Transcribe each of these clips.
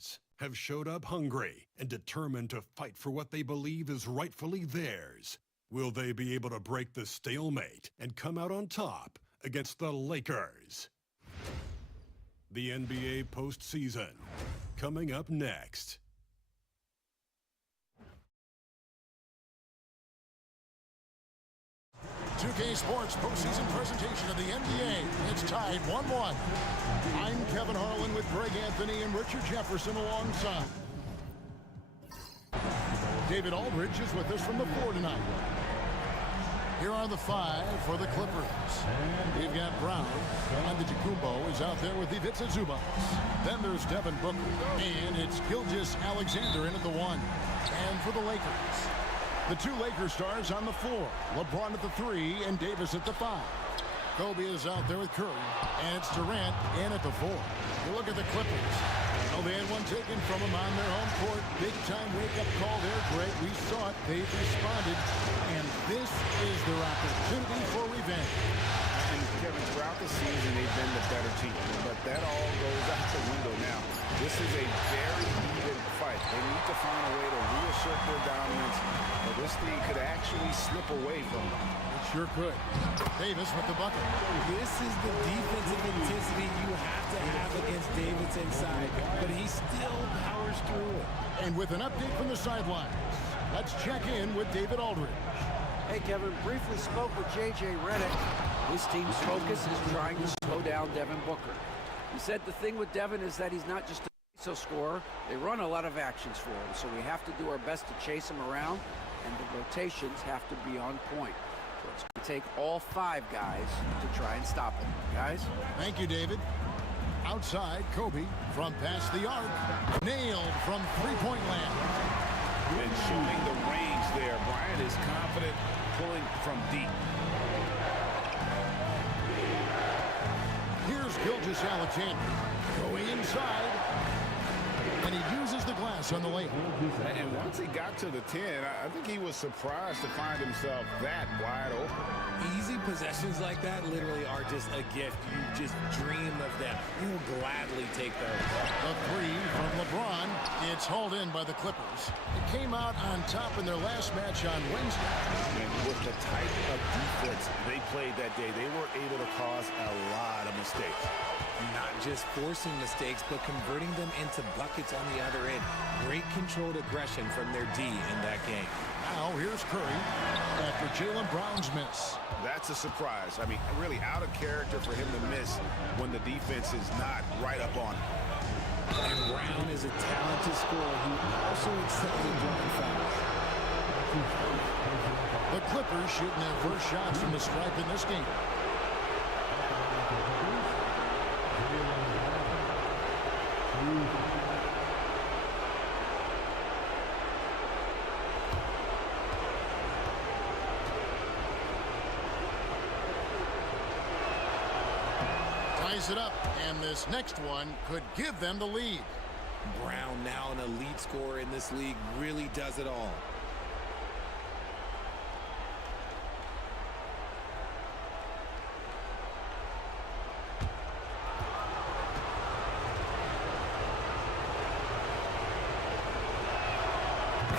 Lakers have showed up hungry and determined to fight for what they believe is rightfully theirs. Will they be able to break the stalemate and come out on top against the Lakers? The NBA postseason, coming up next. 2K Sports postseason presentation of the NBA. It's tied 1-1. I'm Kevin Harlan with Greg Anthony and Richard Jefferson alongside. David Aldridge is with us from the floor tonight. Here are the five for the Clippers. We've got Brown. Antetokounmpo is out there with Ivica Zubac. Then there's Devin Booker. And it's Gilgeous-Alexander in at the one. And for the Lakers, the two Lakers stars on the floor. LeBron at the three and Davis at the five. Kobe is out there with Curry. And it's Durant in at the four. You look at the Clippers. Oh, they had one taken from them on their home court. Big-time wake-up call there, Greg. We saw it. They've responded. And this is their opportunity for revenge. And Kevin, throughout the season, they've been the better team. But that all goes out the window now. This is a very even fight. They need to find a way to reassert their dominance, or this league could actually slip away from them. It sure could. Davis with the bucket. This is the defensive intensity you have to have against Davis inside, but he still powers through it. And with an update from the sidelines, let's check in with David Aldridge. Hey, Kevin, briefly spoke with J.J. Redick. His team's focus is trying to slow down Devin Booker. He said the thing with Devin is that he's not just a scorer. They run a lot of actions for him, so we have to do our best to chase him around, and the rotations have to be on point. So it's going to take all five guys to try and stop him. Guys? Thank you, David. Outside, Kobe from past the arc. Nailed from three-point land. And showing the range there. Bryant is confident pulling from deep. Here's Gilgeous-Alexander going inside. And he uses the glass on the layup. And once he got to the 10, I think he was surprised to find himself that wide open. Easy possessions like that literally are just a gift. You just dream of them. You will gladly take those. The three from LeBron. It's hauled in by the Clippers. It came out on top in their last match on Wednesday. And with the type of defense they played that day, they were able to cause a lot of mistakes. Not just forcing mistakes, but converting them into buckets on the other end. Great controlled aggression from their D in that game. Now here's Curry after Jaylen Brown's miss. That's a surprise. I mean, really out of character for him to miss when the defense is not right up on him. And Brown is a talented scorer who also excels in drawing fouls. The Clippers shooting their first shots from the stripe in this game. Ties it up, and this next one could give them the lead. Brown, now an elite scorer in this league, really does it all.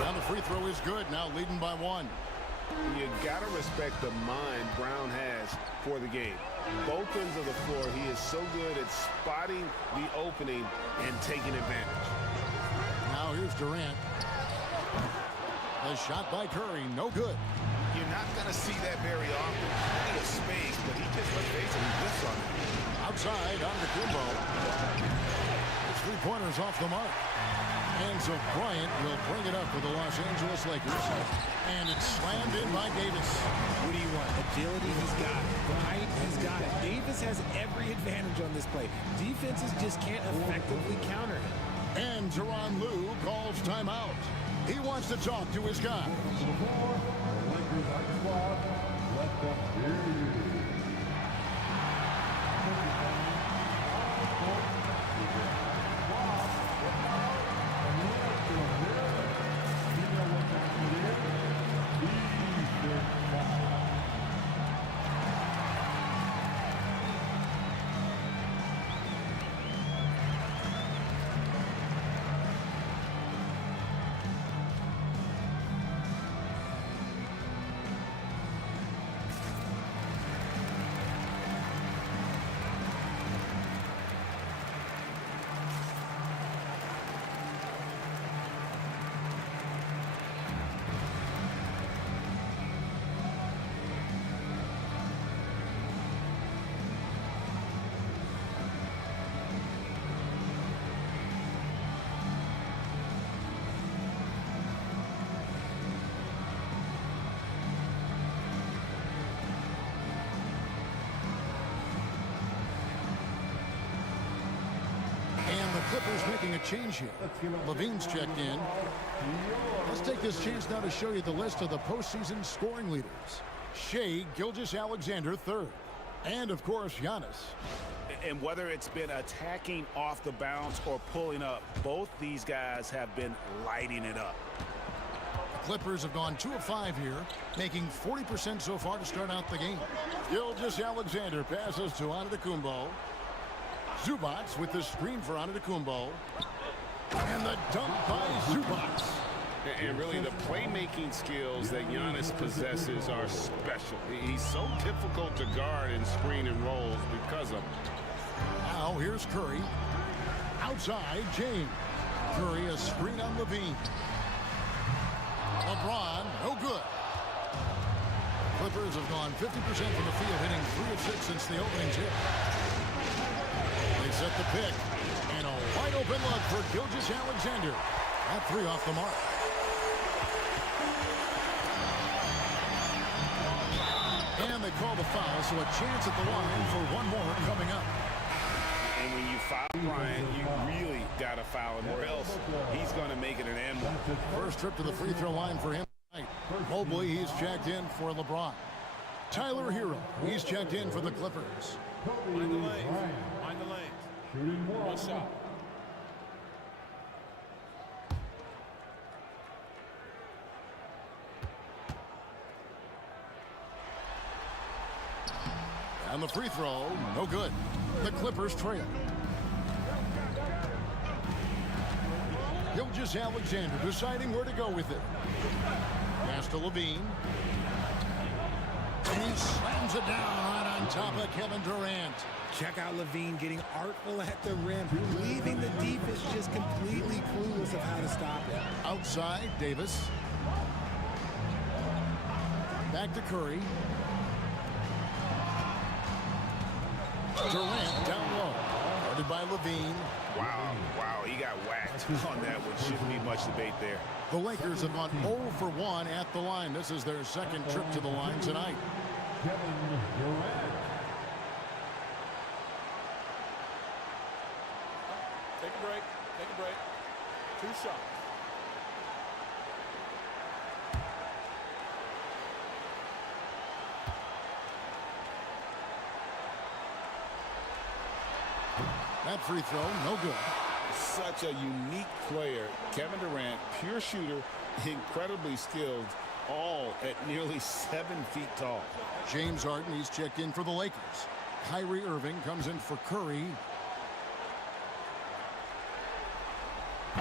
Now the free throw is good, now leading by one. You got to respect the mind Brown has for the game. Both ends of the floor, he is so good at spotting the opening and taking advantage. Now here's Durant. The shot by Curry, no good. You're not going to see that very often. He has space, but he just, let's face it, he whiffs on it. Outside, on the Kumbo. His three-pointers off the mark. And so Bryant will bring it up for the Los Angeles Lakers. And it's slammed in by Davis. What do you want? Agility, he's got it. Bryant, he's got it. Davis has every advantage on this play. Defenses just can't effectively counter him. And Tyronn Lue calls timeout. He wants to talk to his guys. Clippers making a change here. Levine's checked in. Let's take this chance now to show you the list of the postseason scoring leaders. Shai Gilgeous-Alexander, third. And, of course, Giannis. And whether it's been attacking off the bounce or pulling up, both these guys have been lighting it up. The Clippers have gone 2 of 5 here, making 40% so far to start out the game. Gilgeous-Alexander passes to Antetokounmpo. Zubac with the screen for Antetokounmpo. And the dunk by Zubac. And really, the playmaking skills that Giannis possesses are special. He's so difficult to guard in screen and rolls because of them. Now here's Curry. Outside, James. Curry a screen on Levine. LeBron, no good. Clippers have gone 50% from the field, hitting 3 of 6 since the opening tip. They set the pick. And a wide open look for Gilgeous-Alexander. That 3 off the mark. And they call the foul, so a chance at the line for one more coming up. And when you foul Bryant, you really got to foul him, or else he's going to make it an and one. First trip to the free throw line for him tonight. Mobley, he's checked in for LeBron. Tyler Hero, he's checked in for the Clippers. Mind the lanes. Mind the lanes. One shot. And the free throw, no good. The Clippers trail. Gilgeous-Alexander deciding where to go with it. Pass to Levine. And he slams it down right on top of Kevin Durant. Check out Levine getting artful at the rim, leaving the defense just completely clueless of how to stop it. Outside, Davis. Back to Curry. Durant down low. Guarded by Levine. Wow, he got whacked on that, which shouldn't be much debate there. The Lakers have gone 0 for 1 at the line. This is their second trip to the line tonight. Take a break. Take a break. 2 shots. That free throw, no good. Such a unique player. Kevin Durant, pure shooter, incredibly skilled, all at nearly 7 feet tall. James Harden, he's checked in for the Lakers. Kyrie Irving comes in for Curry.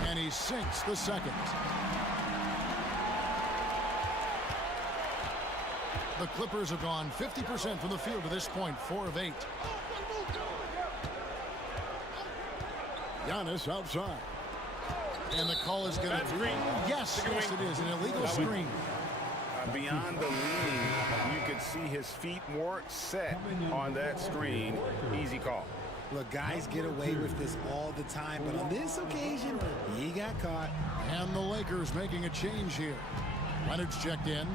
And he sinks the second. The Clippers have gone 50% from the field to this point, 4 of 8. Giannis outside. And the call is going to be... Yes, it is. An illegal screen. Beyond the leaning, you could see his feet more set on that screen. Easy call. Look, guys get away with this all the time, but on this occasion, he got caught. And the Lakers making a change here. Leonard's checked in.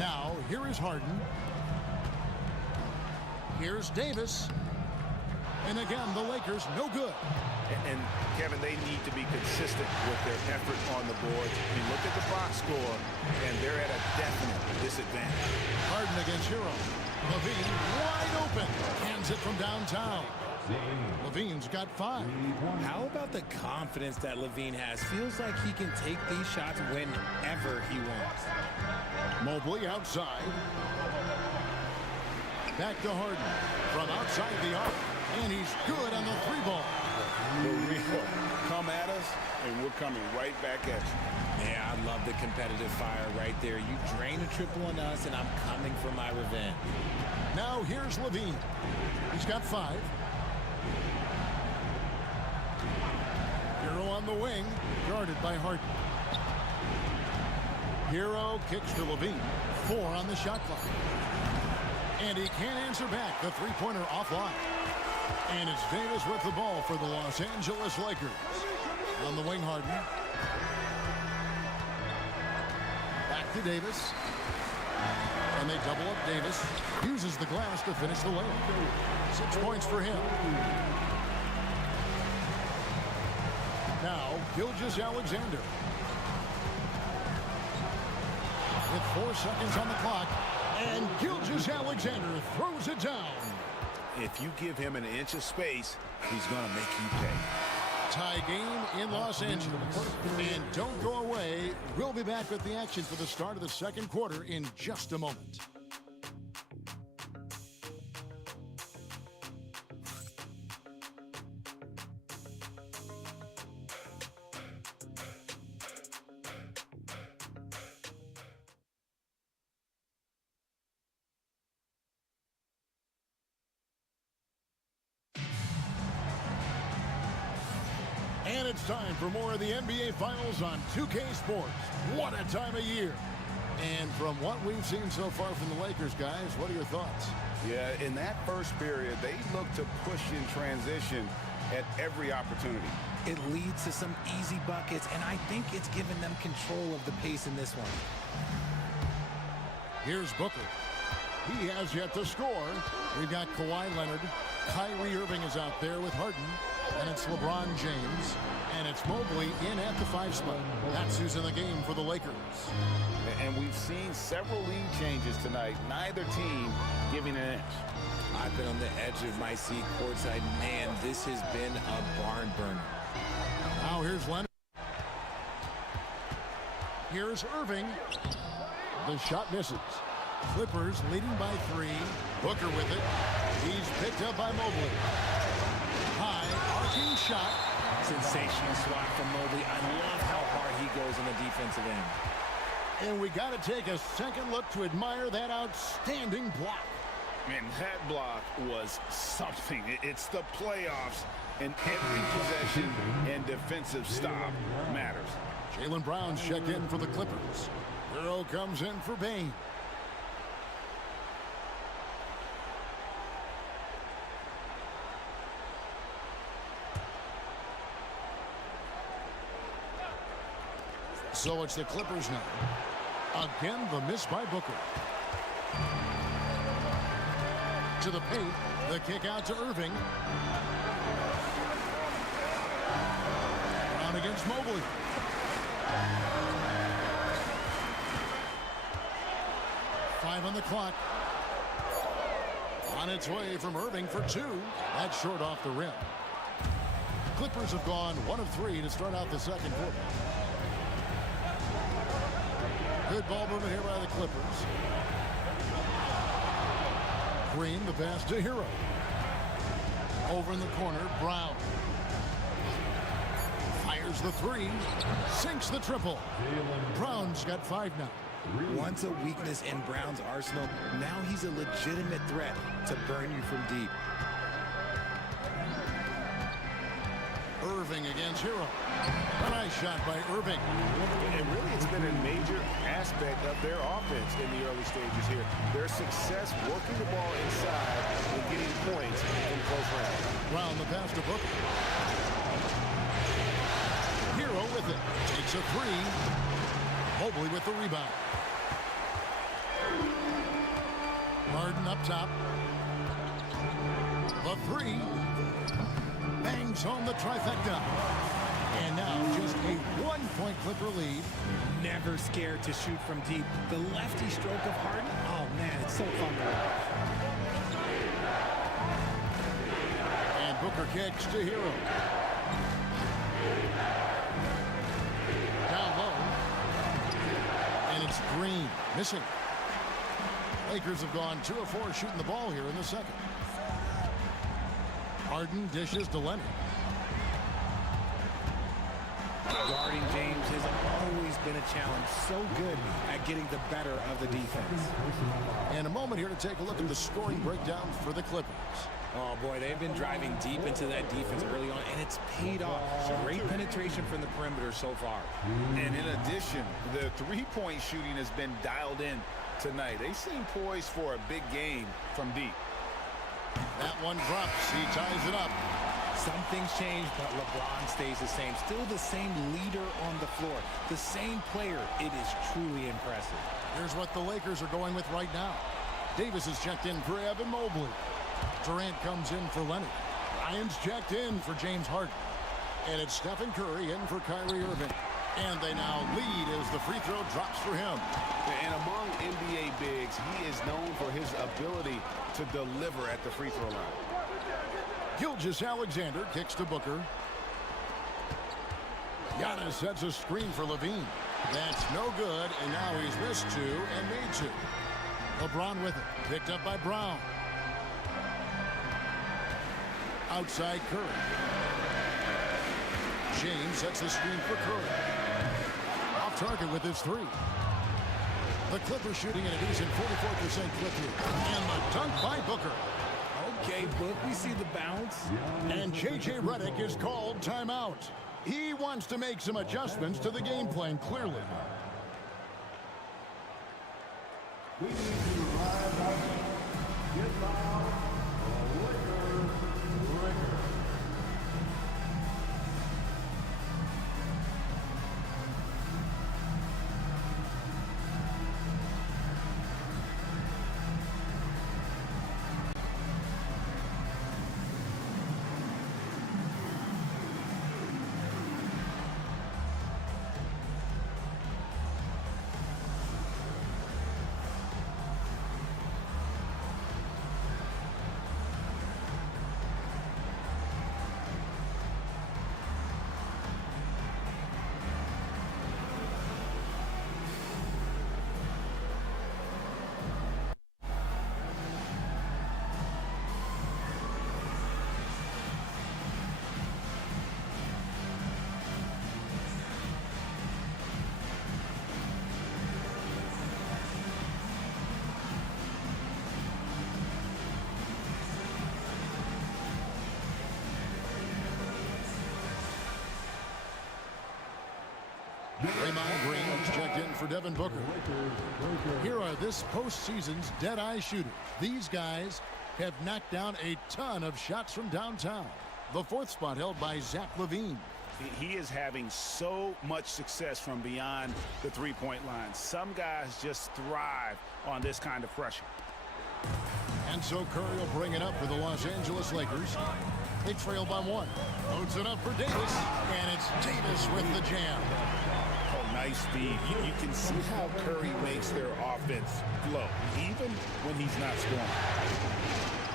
Now, here is Harden. Here's Davis. And again, the Lakers, no good. And Kevin, they need to be consistent with their effort on the board. You look at the box score, and they're at a definite disadvantage. Harden against Hero. Levine wide open. Hands it from downtown. Levine's got 5. How about the confidence that Levine has? Feels like he can take these shots whenever he wants. Mobley outside. Back to Harden. From outside the arc. And he's good on the 3-ball. Come at us, and we're coming right back at you. Yeah, I love the competitive fire right there. You drain a triple on us, and I'm coming for my revenge. Now here's Levine. He's got 5. Hero on the wing, guarded by Harden. Hero kicks to Levine. 4 on the shot clock. And he can't answer back. The 3-pointer offline. And it's Davis with the ball for the Los Angeles Lakers. On the wing, Harden. Back to Davis. And they double up Davis. Uses the glass to finish the layup. 6 points for him. Now, Gilgeous-Alexander. With 4 seconds on the clock, and Gilgeous-Alexander throws it down. If you give him an inch of space, he's going to make you pay. Tie game in Los Angeles. And don't go away. We'll be back with the action for the start of the second quarter in just a moment. And it's time for more of the NBA Finals on 2K Sports. What a time of year. And from what we've seen so far from the Lakers, guys, what are your thoughts? Yeah, in that first period, they looked to push in transition at every opportunity. It leads to some easy buckets, and I think it's given them control of the pace in this one. Here's Booker. He has yet to score. We've got Kawhi Leonard. Kyrie Irving is out there with Harden. And it's LeBron James. And it's Mobley in at the 5 spot. That's who's in the game for the Lakers. And we've seen several lead changes tonight. Neither team giving an inch. I've been on the edge of my seat courtside. Man, this has been a barn burner. Now here's Leonard. Here's Irving. The shot misses. Clippers leading by 3. Booker with it. He's picked up by Mobley. High, arcing shot. Sensational swat from Mobley. I love how hard he goes on the defensive end. And we got to take a second look to admire that outstanding block. Man, that block was something. It's the playoffs, and every possession and defensive stop matters. Jaylen Brown's checked in for the Clippers. Hero comes in for Bane. So it's the Clippers now. Again, the miss by Booker. To the paint. The kick out to Irving. Brown against Mobley. Five on the clock. On its way from Irving for 2. That's short off the rim. Clippers have gone 1 of 3 to start out the second quarter. Good ball movement here by the Clippers. Green, the pass to Hero. Over in the corner, Brown. Fires the 3. Sinks the triple. Brown's got 5 now. Once a weakness in Brown's arsenal, now he's a legitimate threat to burn you from deep. Irving against Hero. A nice shot by Irving. And really, it's been a major aspect of their offense in the early stages here. Their success working the ball inside and getting points in close rounds. Brown the pass to Booker. Hero with it. Takes a 3. Mobley with the rebound. Harden up top. The 3. Bangs home the trifecta. And now just a 1-point Clipper lead. Never scared to shoot from deep. The lefty stroke of Harden, oh man, it's so fun to watch. And Booker kicks to Hero. Down low. And it's Green missing. Lakers have gone 2 of 4 shooting the ball here in the second. Harden dishes to Leonard. Guarding James has always been a challenge. So good at getting the better of the defense. And a moment here to take a look at the scoring breakdown for the Clippers. Oh boy, they've been driving deep into that defense early on, and it's paid off. Great penetration from the perimeter so far. And in addition, the three-point shooting has been dialed in tonight. They seem poised for a big game from deep. That one drops. He ties it up. Some things change, but LeBron stays the same. Still the same leader on the floor. The same player. It is truly impressive. Here's what the Lakers are going with right now. Davis is checked in for Evan Mobley. Durant comes in for Leonard. Ryan's checked in for James Harden. And it's Stephen Curry in for Kyrie Irving. And they now lead as the free throw drops for him. And among NBA bigs, he is known for his ability to deliver at the free throw line. Gilgeous-Alexander kicks to Booker. Giannis sets a screen for Levine. That's no good, and now he's missed two and made two. LeBron with it, picked up by Brown. Outside Curry. James sets the screen for Curry. Off target with his three. The Clippers shooting at a decent 44% clip here. And the dunk by Booker. Okay, Book, we see the bounce. And J.J. Redick is called timeout. He wants to make some adjustments to the game plan, clearly. We need to rise up, get loud, Lakers. Draymond Green is checked in for Devin Booker. Here are this postseason's dead-eye shooters. These guys have knocked down a ton of shots from downtown. The fourth spot held by Zach LaVine. He is having so much success from beyond the three-point line. Some guys just thrive on this kind of pressure. And so Curry will bring it up for the Los Angeles Lakers. They trail by one. Loads it up for Davis. And it's Davis with the jam. Oh, nice feed. You can see how Curry makes their offense flow, even when he's not scoring.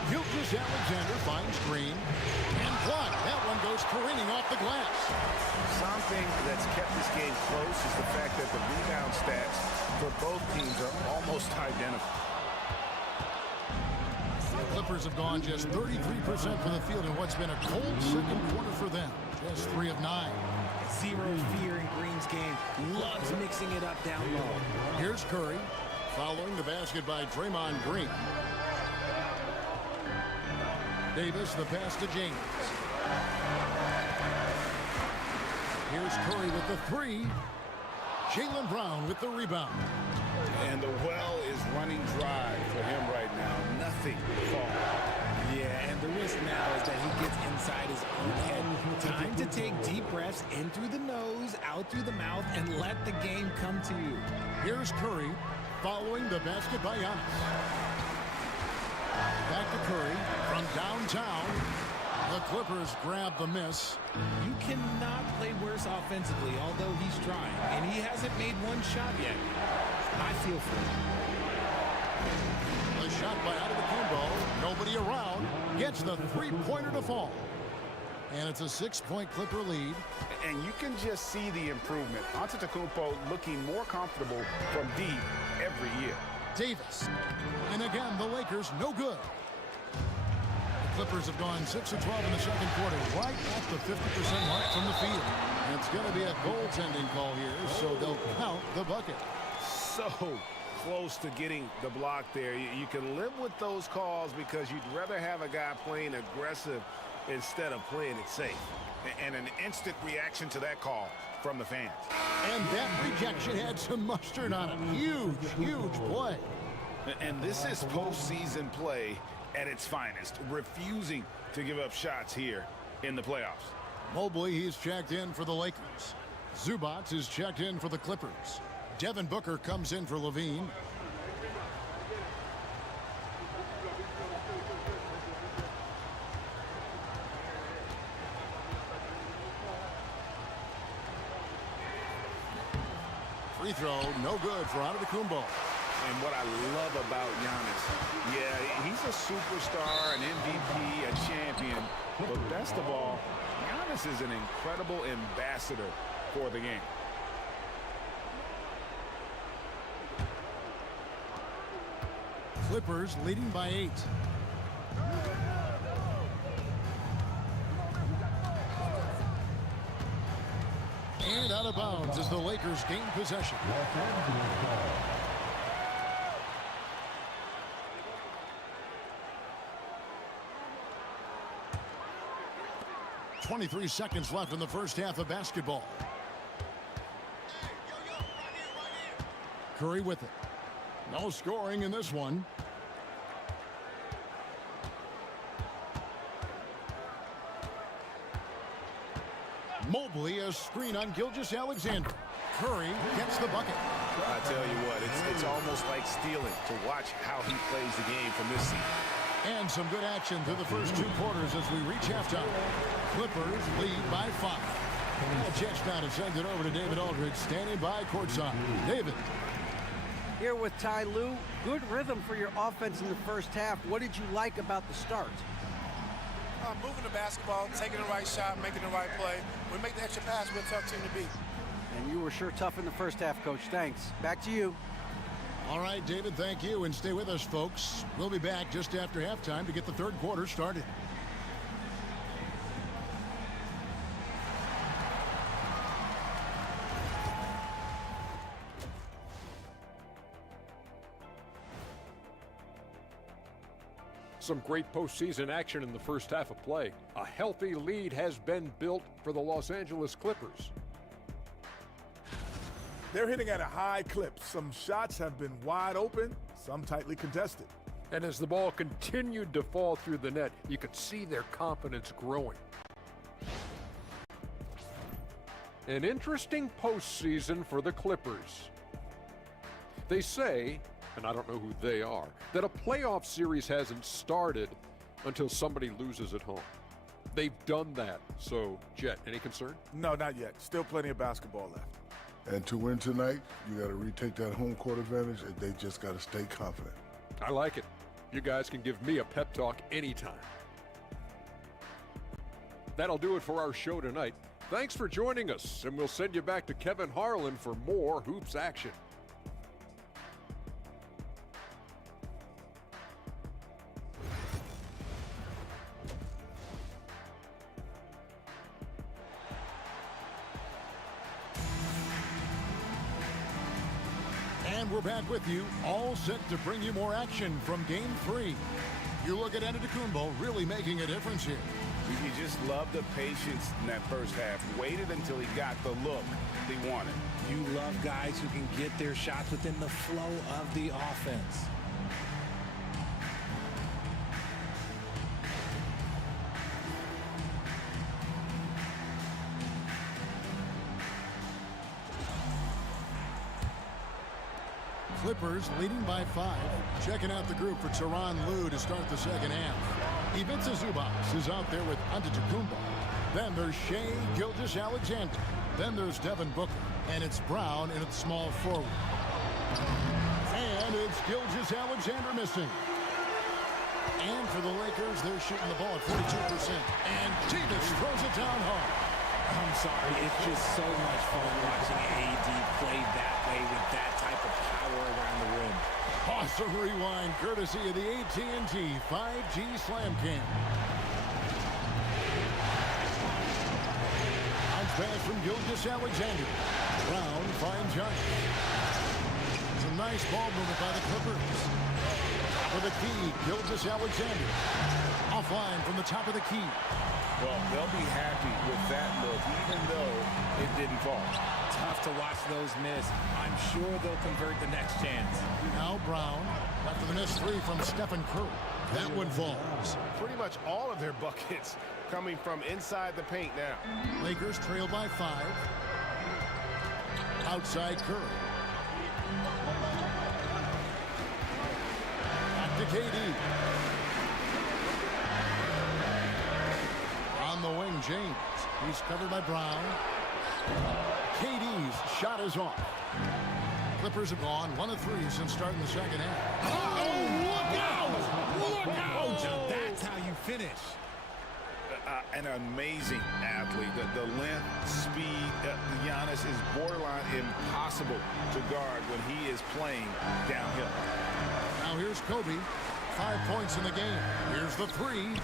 Gilgeous-Alexander finds Green. And blocked. That one goes careening off the glass. Something that's kept this game close is the fact that the rebound stats for both teams are almost identical. The Clippers have gone just 33% from the field in what's been a cold second quarter for them. Just 3 of 9. Zero fear in Green's game. Loves mixing it up down low. Here's Curry, following the basket by Draymond Green. Davis, the pass to James. Here's Curry with the three. Jaylen Brown with the rebound. And the well is running dry for him right now. Nothing to fall. Yeah, and the risk now is that he gets inside his own head. Time to take deep breaths in through the nose, out through the mouth, and let the game come to you. Here's Curry, following the basket by Giannis. Back to Curry from downtown. The Clippers grab the miss. You cannot play worse offensively, although he's trying, and he hasn't made one shot yet. I feel for him. The shot by Antetokounmpo, nobody around, gets the three-pointer to fall. And it's a 6-point Clipper lead. And you can just see the improvement. Antetokounmpo looking more comfortable from deep every year. Davis. And again, the Lakers no good. The Clippers have gone 6 of 12 in the second quarter, right at the 50% mark from the field. And it's going to be a goaltending call here, so they'll count the bucket. So close to getting the block there. You can live with those calls because you'd rather have a guy playing aggressive instead of playing it safe. And an instant reaction to that call from the fans. And that rejection had some mustard on it. Huge, huge play. And this is postseason play at its finest, refusing to give up shots here in the playoffs. Mobley, he's checked in for the Lakers. Zubac is checked in for the Clippers. Devin Booker comes in for Levine. Free throw, no good for Antetokounmpo. And what I love about Giannis, yeah, he's a superstar, an MVP, a champion. But best of all, Giannis is an incredible ambassador for the game. Clippers leading by 8. And out of bounds as the Lakers gain possession. 23 seconds left in the first half of basketball. Curry with it. No scoring in this one. Mobley, a screen on Gilgeous-Alexander. Curry gets the bucket. I tell you what, it's almost like stealing to watch how he plays the game from this seat. And some good action through the first 2 quarters as we reach halftime. Clippers lead by 5. The Jets now to send it over to David Aldridge, standing by courtside. David. Here with Ty Lue. Good rhythm for your offense in the first half. What did you like about the start? Moving the basketball, taking the right shot, making the right play. We make the extra pass, we're a tough team to beat. And you were sure tough in the first half, Coach. Thanks. Back to you. All right, David, thank you. And stay with us, folks. We'll be back just after halftime to get the third quarter started. Some great postseason action in the first half of play. A healthy lead has been built for the Los Angeles Clippers. They're hitting at a high clip. Some shots have been wide open, some tightly contested. And as the ball continued to fall through the net, you could see their confidence growing. An interesting postseason for the Clippers. They say, and I don't know who they are, that a playoff series hasn't started until somebody loses at home. They've done that. So, Jet, any concern? No, not yet. Still plenty of basketball left. And to win tonight, you got to retake that home court advantage, and they just got to stay confident. I like it. You guys can give me a pep talk anytime. That'll do it for our show tonight. Thanks for joining us, and we'll send you back to Kevin Harlan for more hoops action. And we're back with you, all set to bring you more action from Game 3. You look at Antetokounmpo really making a difference here. You just love the patience in that first half. Waited until he got the look he wanted. You love guys who can get their shots within the flow of the offense. Clippers leading by 5. Checking out the group for Tyronn Lue to start the second half. Ivica Zubac is out there with Antetokounmpo. Then there's Shai Gilgeous-Alexander. Then there's Devin Booker. And it's Brown in its small forward. And it's Gilgeous-Alexander missing. And for the Lakers, they're shooting the ball at 42%. And Davis throws it down hard. I'm sorry, it's just so much fun watching AD play that way with that type of power around the rim. Awesome rewind courtesy of the AT&T 5G Slam Cam. Bounce pass from Gilgeous-Alexander. Brown finds Giannis. Some nice ball movement by the Clippers. Top of the key, Gilgeous-Alexander. Offline from the top of the key. Well, they'll be happy with that look, even though it didn't fall. Tough to watch those miss. I'm sure they'll convert the next chance. Now Brown, after the missed 3 from Stephen Curry. That one falls. Pretty much all of their buckets coming from inside the paint now. Lakers trail by 5. Outside Curry. Back to KD. On the wing, James. He's covered by Brown. KD's shot is off. Clippers have gone 1 of 3 since starting the second half. Oh, look out! Look out! Now that's how you finish. An amazing athlete. The length, speed, Giannis is borderline impossible to guard when he is playing downhill. Now here's Kobe. 5 points in the game. Here's the 3.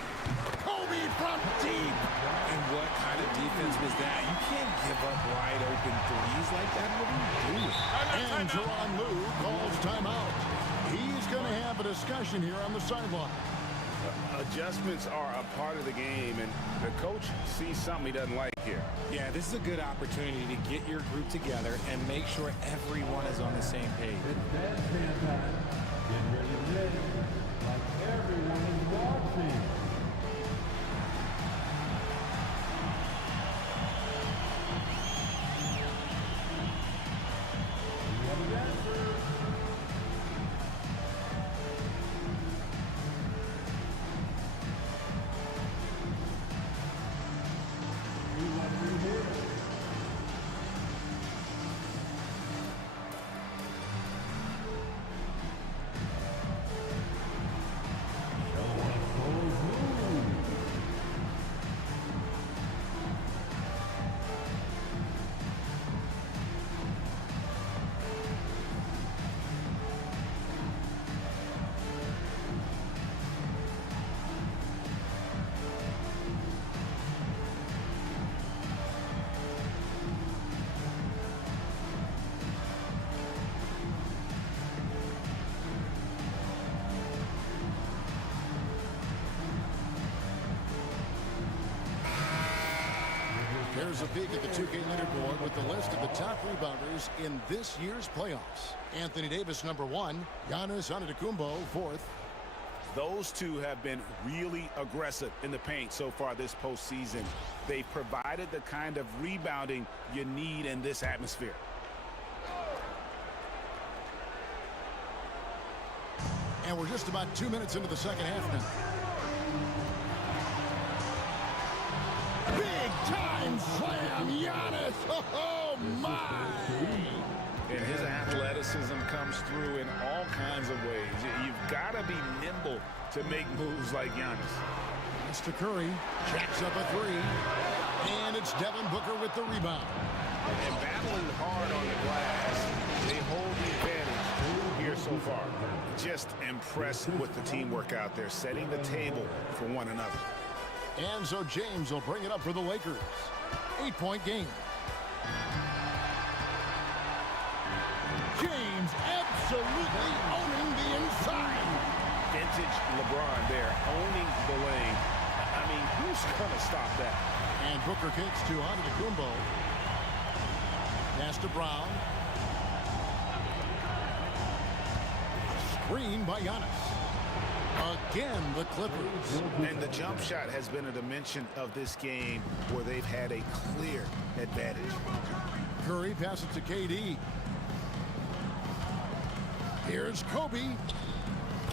Kobe from deep. And what kind of defense was that? You can't give up wide open threes like that. What are you doing? And Tyronn Lue calls timeout. He's going to have a discussion here on the sideline. Adjustments are a part of the game, and the coach sees something he doesn't like here. Yeah, this is a good opportunity to get your group together and make sure everyone is on the same page. Everyone is watching. Here's a peek at the 2K leaderboard with the list of the top rebounders in this year's playoffs. Anthony Davis, number 1. Giannis Antetokounmpo, 4th. Those two have been really aggressive in the paint so far this postseason. They've provided the kind of rebounding you need in this atmosphere. And we're just about 2 minutes into the second half now. Big-time slam, Giannis! Oh, my! And his athleticism comes through in all kinds of ways. You've got to be nimble to make moves like Giannis. Mr. Curry jacks up a 3. And it's Devin Booker with the rebound. And battling hard on the glass, they hold the advantage here so far. Just impressed with the teamwork out there, setting the table for one another. And so James will bring it up for the Lakers. 8-point game. James absolutely owning the inside. Vintage LeBron there, owning the lane. I mean, who's going to stop that? And Booker kicks to Antetokounmpo. Pass to Brown. Screen by Giannis. Again, the Clippers. And the jump shot has been a dimension of this game where they've had a clear advantage. Curry passes to KD. Here's Kobe.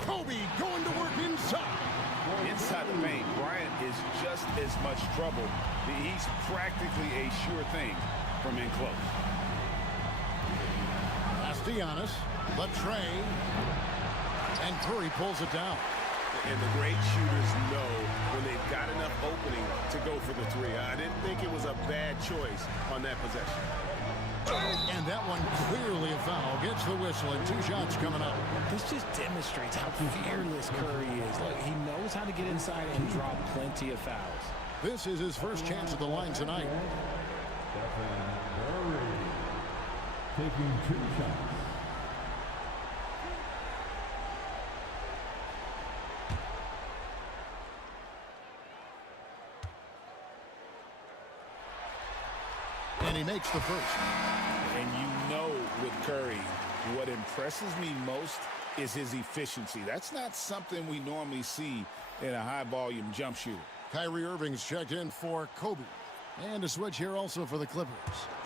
Kobe going to work inside. Inside the paint, Bryant is just as much trouble. He's practically a sure thing from in close. Pass to Giannis. The tray. And Curry pulls it down. And the great shooters know when they've got enough opening to go for the 3. I didn't think it was a bad choice on that possession. And that one clearly a foul. Gets the whistle and 2 shots coming up. This just demonstrates how fearless Curry is. Look, he knows how to get inside and draw plenty of fouls. This is his first chance at the line tonight. Taking 2 shots. And he makes the first. And you know with Curry, what impresses me most is his efficiency. That's not something we normally see in a high-volume jump shooter. Kyrie Irving's checked in for Kobe. And a switch here also for the Clippers.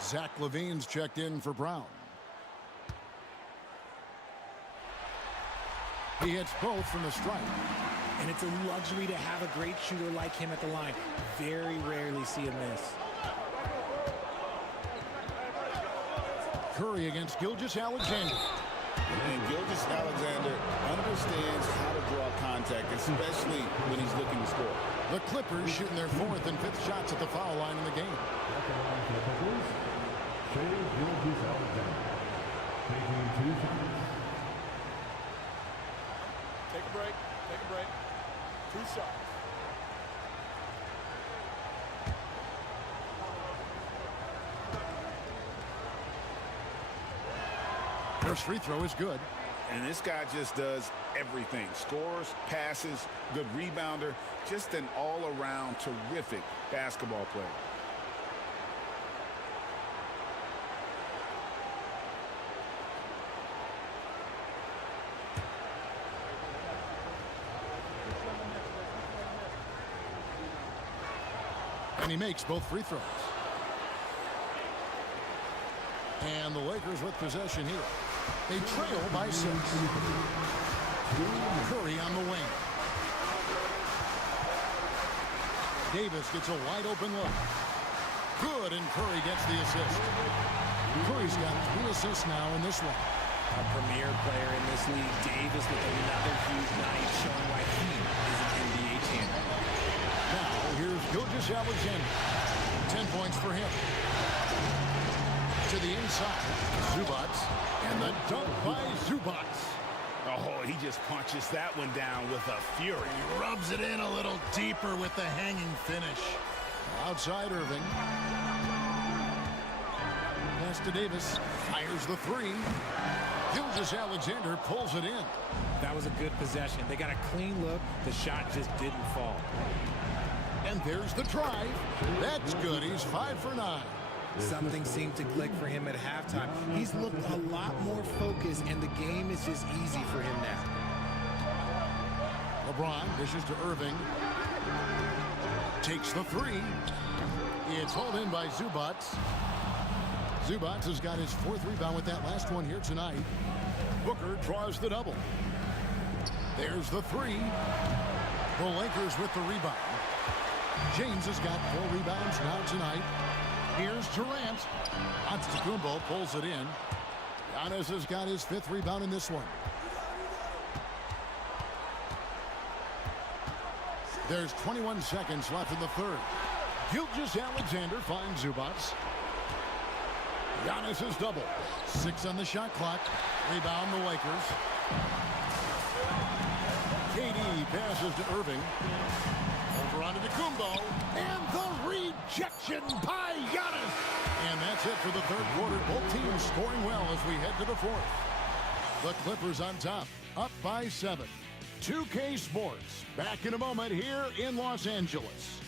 Zach LaVine's checked in for Brown. He hits both from the stripe. And it's a luxury to have a great shooter like him at the line. Very rarely see him miss. Curry against Gilgeous-Alexander. And Gilgeous-Alexander understands how to draw contact, especially when he's looking to score. The Clippers shooting their 4th and 5th shots at the foul line in the game. Take a break. Take a break. 2 shots. First free throw is good. And this guy just does everything. Scores, passes, good rebounder, just an all-around terrific basketball player. And he makes both free throws. And the Lakers with possession here. They trail by 6. Curry on the wing. Davis gets a wide open look. Good, and Curry gets the assist. Curry's got 3 assists now in this one. A premier player in this league, Davis with another huge night, showing why he is an NBA champion. Now here's Gilgeous-Alexander. 10 points for him. To the inside, Zubac, and the dunk by Zubac. Oh, he just punches that one down with a fury. He rubs it in a little deeper with the hanging finish. Outside Irving. Pass to Davis. Fires the 3. Gilgeous-Alexander pulls it in. That was a good possession. They got a clean look. The shot just didn't fall. And there's the drive. That's good. He's 5 for 9. Something seemed to click for him at halftime. He's looked a lot more focused, and the game is just easy for him now. LeBron dishes to Irving. Takes the 3. It's hauled in by Zubac. Zubac has got his 4th rebound with that last one here tonight. Booker draws the double. There's the 3. The Lakers with the rebound. James has got 4 rebounds now tonight. Here's Durant. Antetokounmpo pulls it in. Giannis has got his 5th rebound in this one. There's 21 seconds left in the 3rd. Gilgeous-Alexander finds Zubac. Giannis is double. 6 on the shot clock. Rebound the Lakers. KD passes to Irving. Over onto Antetokounmpo. And the rejection by Giannis. And that's it for the 3rd quarter. Both teams scoring well as we head to the 4th. The Clippers on top, up by 7. 2K Sports, back in a moment here in Los Angeles.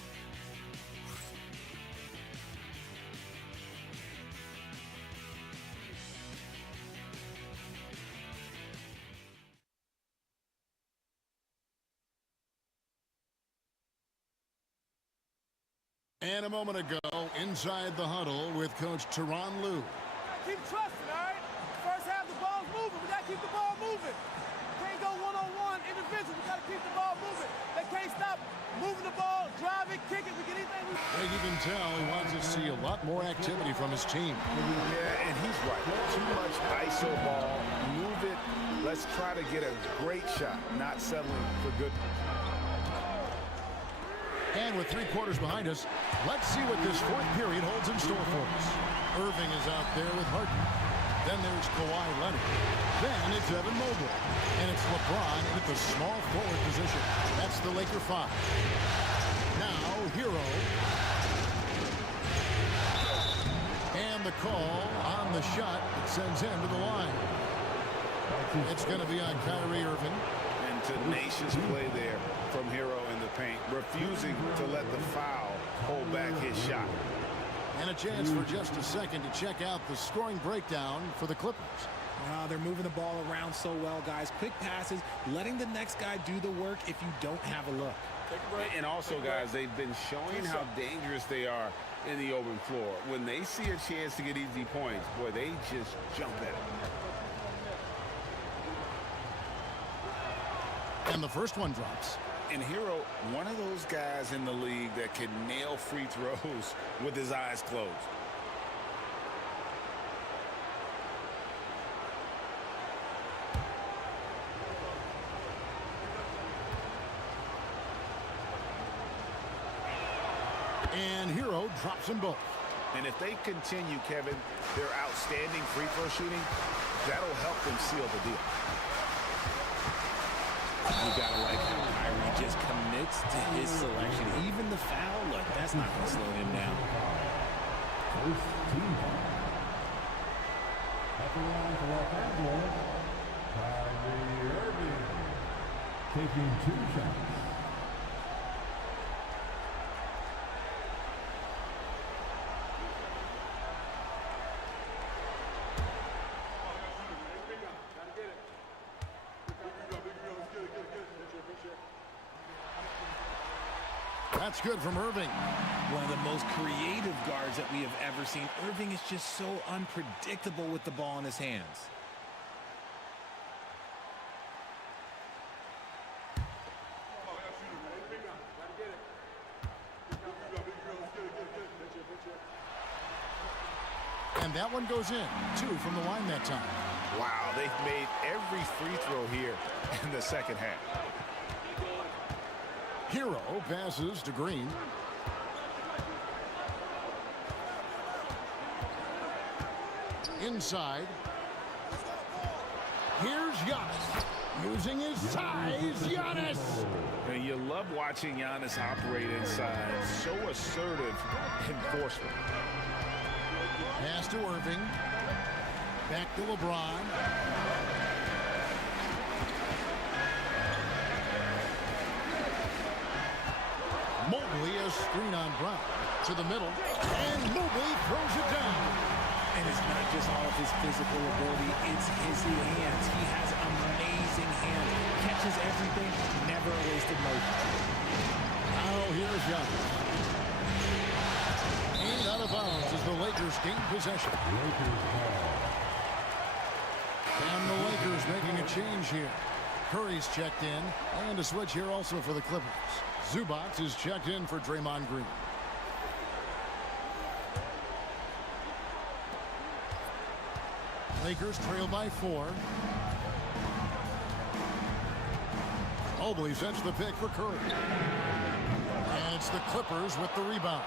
And a moment ago, inside the huddle with Coach Tyronn Lue. Keep trusting, all right? First half, the ball's moving. We got to keep the ball moving. Can't go one-on-one individual. We got to keep the ball moving. They can't stop moving the ball, drive it, kick it. We get anything. Well, you can tell he wants to see a lot more activity from his team. Yeah, and he's right. Too much ISO ball. Move it. Let's try to get a great shot, not settling for good. And with 3 quarters behind us, let's see what this 4th period holds in store for us. Irving is out there with Harden. Then there's Kawhi Leonard. Then it's Evan Mobley. And it's LeBron at the small forward position. That's the Laker 5. Now, Hero. And the call on the shot that sends him to the line. It's going to be on Kyrie Irving. And tenacious play there from Hero in the paint, refusing to let the foul hold back his shot. And a chance for just a second to check out the scoring breakdown for the Clippers. They're moving the ball around so well, guys. Quick passes, letting the next guy do the work if you don't have a look. And also, guys, they've been showing how dangerous they are in the open floor. When they see a chance to get easy points, boy, they just jump at it. And the first one drops. And Hero, one of those guys in the league that can nail free throws with his eyes closed. And Hero drops them both. And if they continue, Kevin, their outstanding free throw shooting, that'll help them seal the deal. You gotta like how Kyrie just commits to his selection. Even the foul, look, that's not gonna slow him down. First team foul. At the line for Los Angeles, Kyrie Irving taking 2 shots. That's good from Irving. One of the most creative guards that we have ever seen. Irving is just so unpredictable with the ball in his hands. And that one goes in. 2 from the line that time. Wow, they've made every free throw here in the second half. Hero passes to Green. Inside. Here's Giannis. Using his size, Giannis. And you love watching Giannis operate inside. So assertive enforcement. Pass to Irving. Back to LeBron. Mobley, a screen on Brown. To the middle. And Mobley throws it down. And it's not just all of his physical ability, it's his hands. He has amazing hands. Catches everything, never a wasted motion. Now here's Giannis. And out of bounds as the Lakers gain possession. And the Lakers making a change here. Curry's checked in. And a switch here also for the Clippers. Zubac is checked in for Draymond Green. Lakers trail by 4. Mobley sets the pick for Curry. And it's the Clippers with the rebound.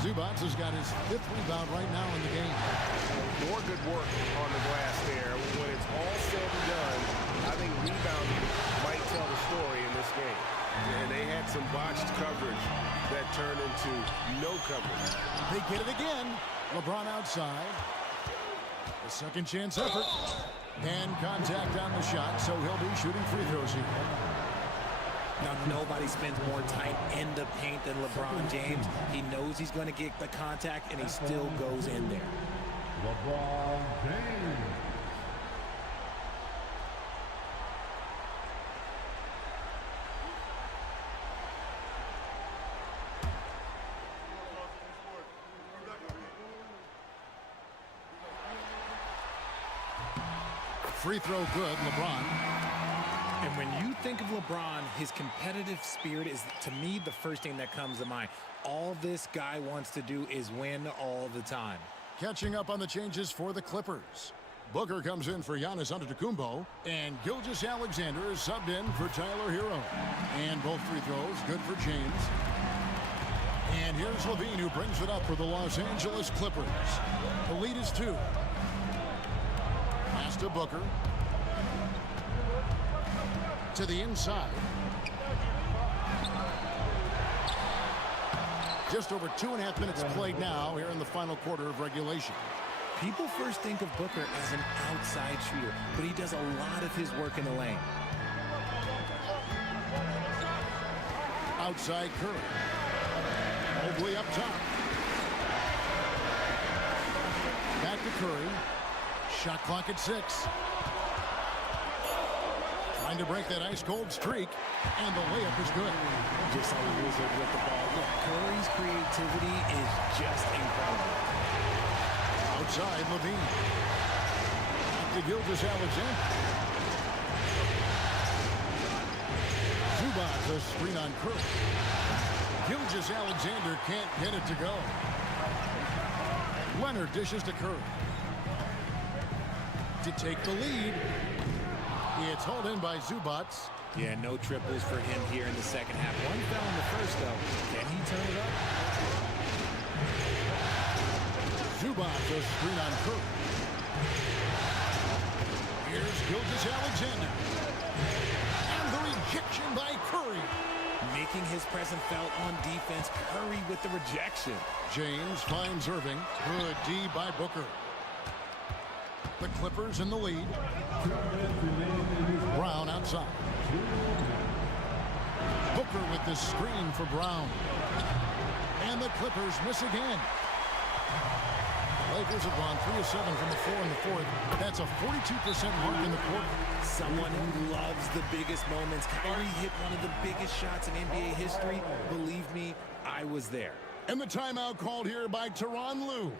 Zubac has got his 5th rebound right now in the game. More good work on the glass there. When it's all said and done, I think rebounding might tell the story in this game. And they had some botched coverage that turned into no coverage. They get it again. LeBron outside. A second chance effort. And contact on the shot, so he'll be shooting free throws here. Now, nobody spends more time in the paint than LeBron James. He knows he's going to get the contact, and he still goes in there. LeBron James. Free throw good, LeBron. And when you think of LeBron, his competitive spirit is, to me, the first thing that comes to mind. All this guy wants to do is win all the time. Catching up on the changes for the Clippers. Booker comes in for Giannis Antetokounmpo, and Gilgeous-Alexander is subbed in for Tyler Hero. And both free throws good for James. And here's Levine, who brings it up for the Los Angeles Clippers. The lead is 2. Pass to Booker. To the inside. Just over 2.5 minutes played now here in the final quarter of regulation. People first think of Booker as an outside shooter, but he does a lot of his work in the lane. Outside Curry. Mobley up top. Back to Curry. Shot clock at 6. Trying to break that ice-cold streak, and the layup is good. Just a wizard with the ball. Look, Curry's creativity is just incredible. Outside, Levine. Back to Gilgeous-Alexander. Zubac, a screen on Curry. Gilgeous-Alexander can't get it to go. Leonard dishes to Curry. To take the lead. It's hauled in by Zubac. Yeah, no triples for him here in the second half. One fell in the first, though. Can he turn it up? Zubats a screen on Curry. Here's Gilgeous-Alexander. And the rejection by Curry. Making his presence felt on defense. Curry with the rejection. James finds Irving. Good D by Booker. The Clippers in the lead. Brown outside. Booker with the screen for Brown. And the Clippers miss again. Lakers have gone 3 of 7 from the floor in the fourth. That's a 42% mark in the quarter. Someone who loves the biggest moments. Kyrie hit one of the biggest shots in NBA history. Believe me, I was there. And the timeout called here by Tyronn Lue.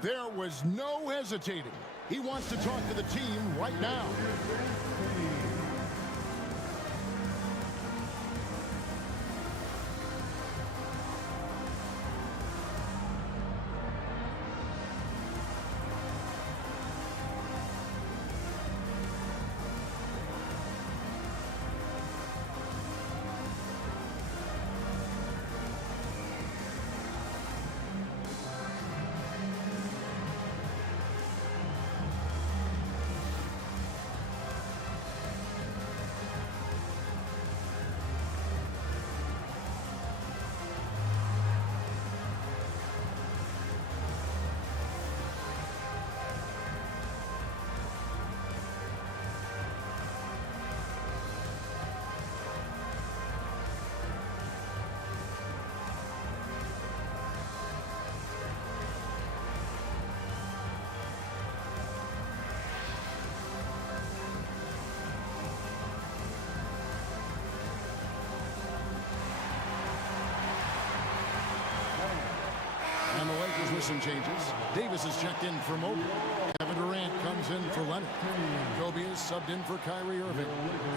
There was no hesitating. He wants to talk to the team right now. And the Lakers with some changes. Davis is checked in for Mobley. Kevin Durant comes in for Leonard. Kobe is subbed in for Kyrie Irving.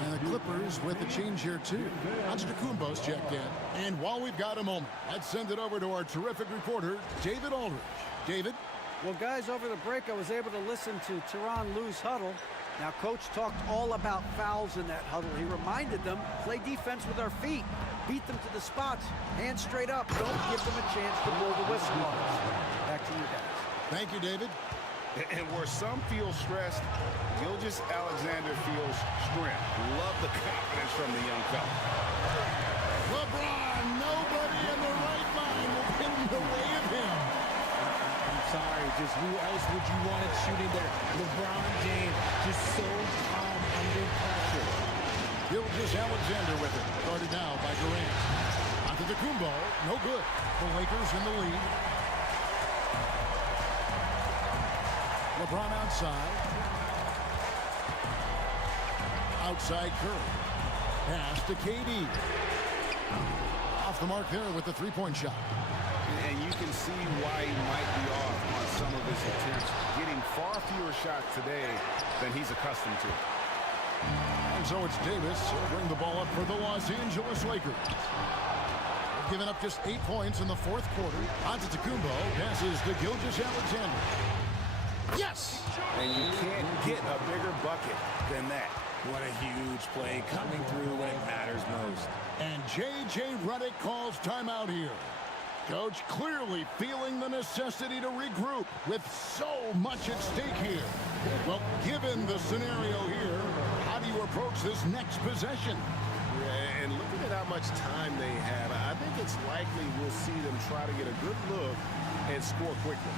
And the Clippers with a change here too. Antetokounmpo's checked in. And while we've got a moment, let's send it over to our terrific reporter, David Aldridge. David? Well, guys, over the break, I was able to listen to Tyronn Lue's huddle. Now, Coach talked all about fouls in that huddle. He reminded them, play defense with our feet. Beat them to the spots. Hands straight up. Don't give them a chance to blow the whistle on us. Back to you guys. Thank you, David. And where some feel stressed, Gilgeous-Alexander feels strength. Love the confidence from the young fella. LeBron, nobody in the right mind will get in the way of him. I'm sorry, just who else would you want it shooting there? LeBron James, just so calm under pressure. Gilgeous-Alexander with it. Guarded now by Durant. Antetokounmpo, no good. The Lakers in the lead. LeBron outside. Outside Curry. Pass to KD. Off the mark there with the three-point shot. And you can see why he might be off on some of his attempts. Getting far fewer shots today than he's accustomed to. And so it's Davis. He'll bring the ball up for the Los Angeles Lakers. They've given up just 8 points in the fourth quarter. Antetokounmpo passes to Gilgeous-Alexander. Yes! And you can't get a bigger bucket than that. What a huge play coming through when it matters most. And J.J. Redick calls timeout here. Coach clearly feeling the necessity to regroup with so much at stake here. Well, given the scenario here, how do you approach this next possession? Yeah, and looking at how much time they have, I think it's likely we'll see them try to get a good look and score quickly.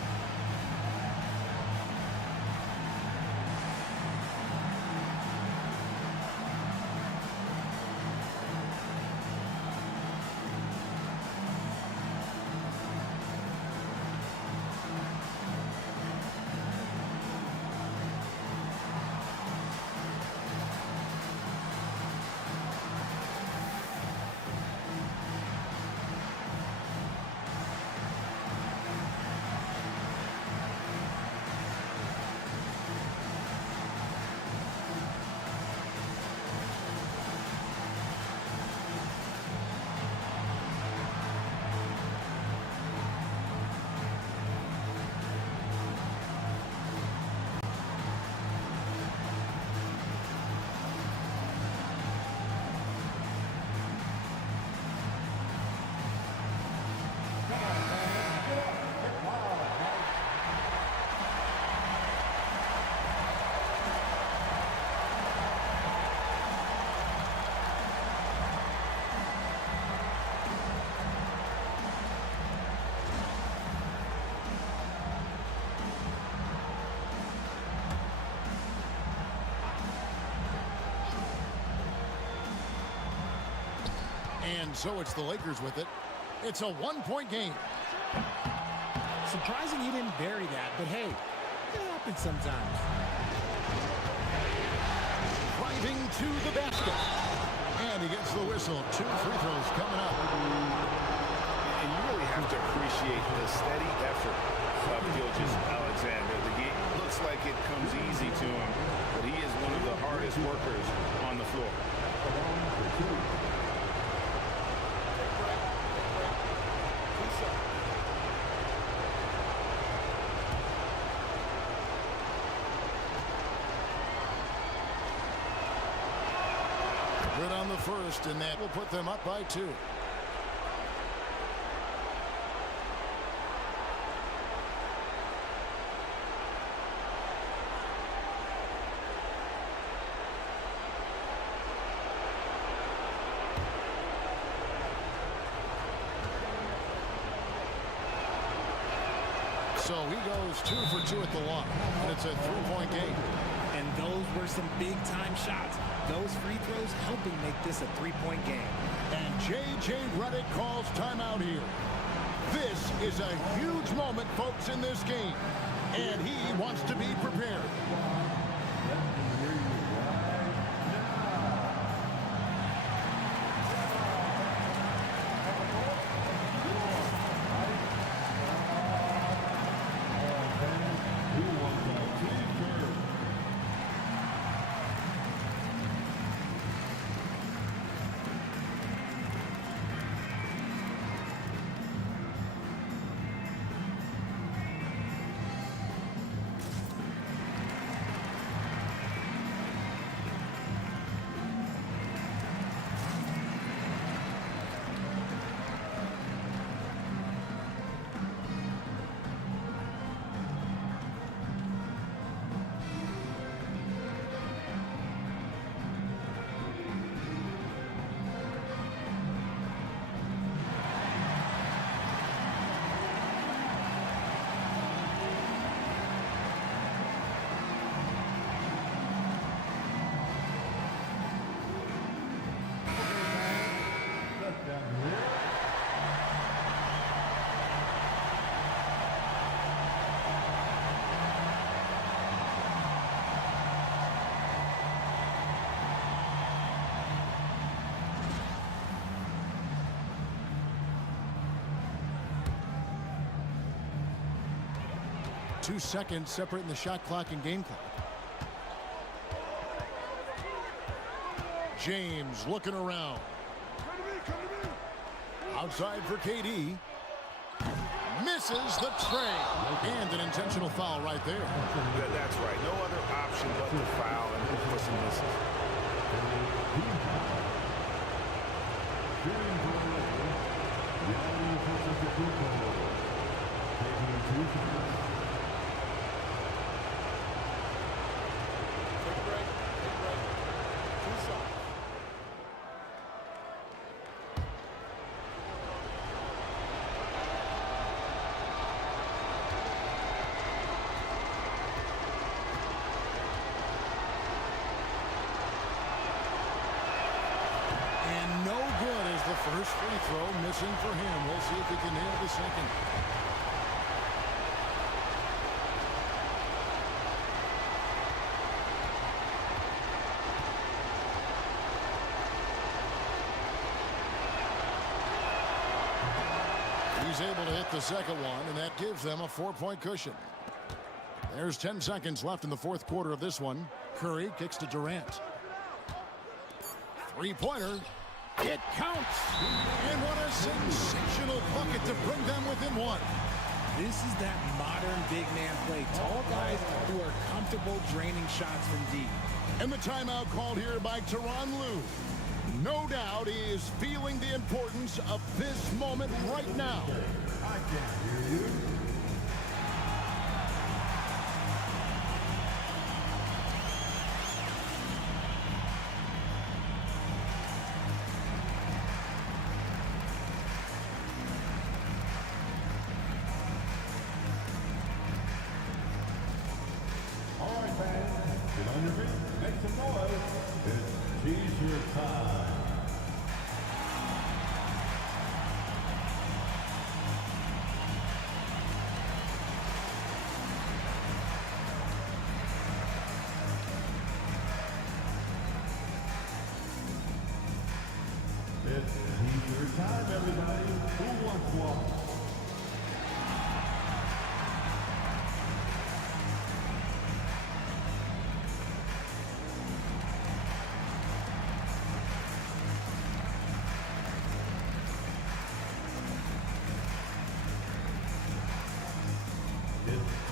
And so it's the Lakers with it. It's a one-point game. Surprising he didn't bury that, but hey, it happens sometimes. Driving to the basket. And he gets the whistle. 2 free throws coming up. And you really have to appreciate the steady effort of Gilgeous-Alexander. The game looks like it comes easy to him, but he is one of the hardest workers on the floor. Good on the first, and that will put them up by 2. So he goes 2 for 2 at the line, and it's a 3-point game. And those were some big-time shots. Those free throws helping make this a 3-point game. And J.J. Redick calls timeout here. This is a huge moment, folks, in this game. And he wants to be prepared. Two seconds separating the shot clock and game clock. James looking around. Outside for KD. Misses the tray. And an intentional foul right there. That's right. No other option but to foul and look for some misses. First free throw missing for him. We'll see if he can nail the second. He's able to hit the second one, and that gives them a 4-point cushion. There's 10 seconds left in the fourth quarter of this one. Curry kicks to Durant. Three-pointer. It counts! And what a sensational bucket to bring them within one. This is that modern big man play. Tall guys who are comfortable draining shots from deep. And the timeout called here by Tyronn Lue. No doubt he is feeling the importance of this moment right now. I can't hear you.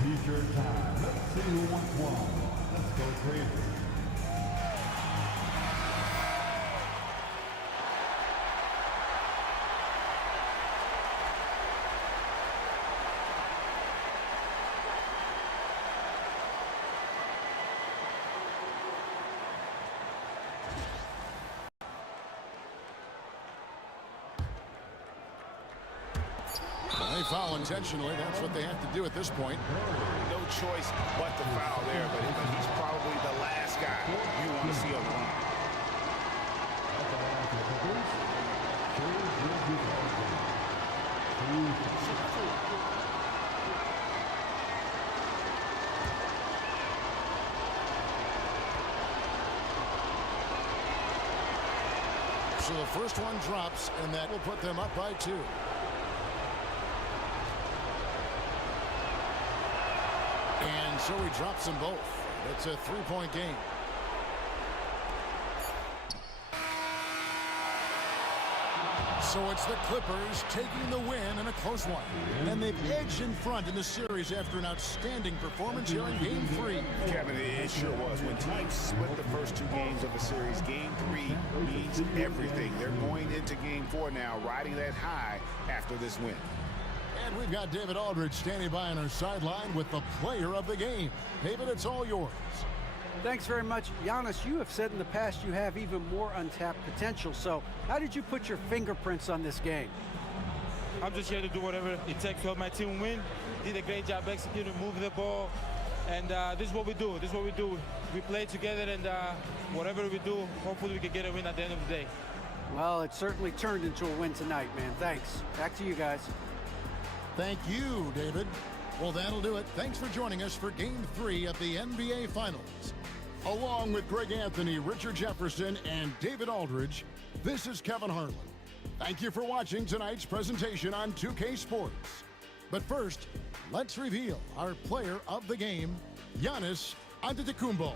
Teacher time. Let's see who wants one. Let's go crazy. They foul intentionally. That's what they have to do at this point. No choice but to foul there, but he's probably the last guy you want to see on the line. So the first one drops, and that will put them up by 2. And so he drops them both. It's a 3-point game. So it's the Clippers taking the win in a close one. And they've edged in front in the series after an outstanding performance here in Game 3. Kevin, it sure was. When teams split the first 2 games of a series, Game 3 means everything. They're going into Game 4 now, riding that high after this win. And we've got David Aldridge standing by on our sideline with the player of the game. David, it's all yours. Thanks very much. Giannis, you have said in the past you have even more untapped potential. So how did you put your fingerprints on this game? I'm just here to do whatever it takes to help my team win. Did a great job executing, moving the ball. And this is what we do. This is what we do. We play together, and whatever we do, hopefully we can get a win at the end of the day. Well, it certainly turned into a win tonight, man. Thanks. Back to you guys. Thank you, David. Well, that'll do it. Thanks for joining us for Game 3 of the NBA Finals. Along with Greg Anthony, Richard Jefferson, and David Aldridge, this is Kevin Harlan. Thank you for watching tonight's presentation on 2K Sports. But first, let's reveal our player of the game, Giannis Antetokounmpo.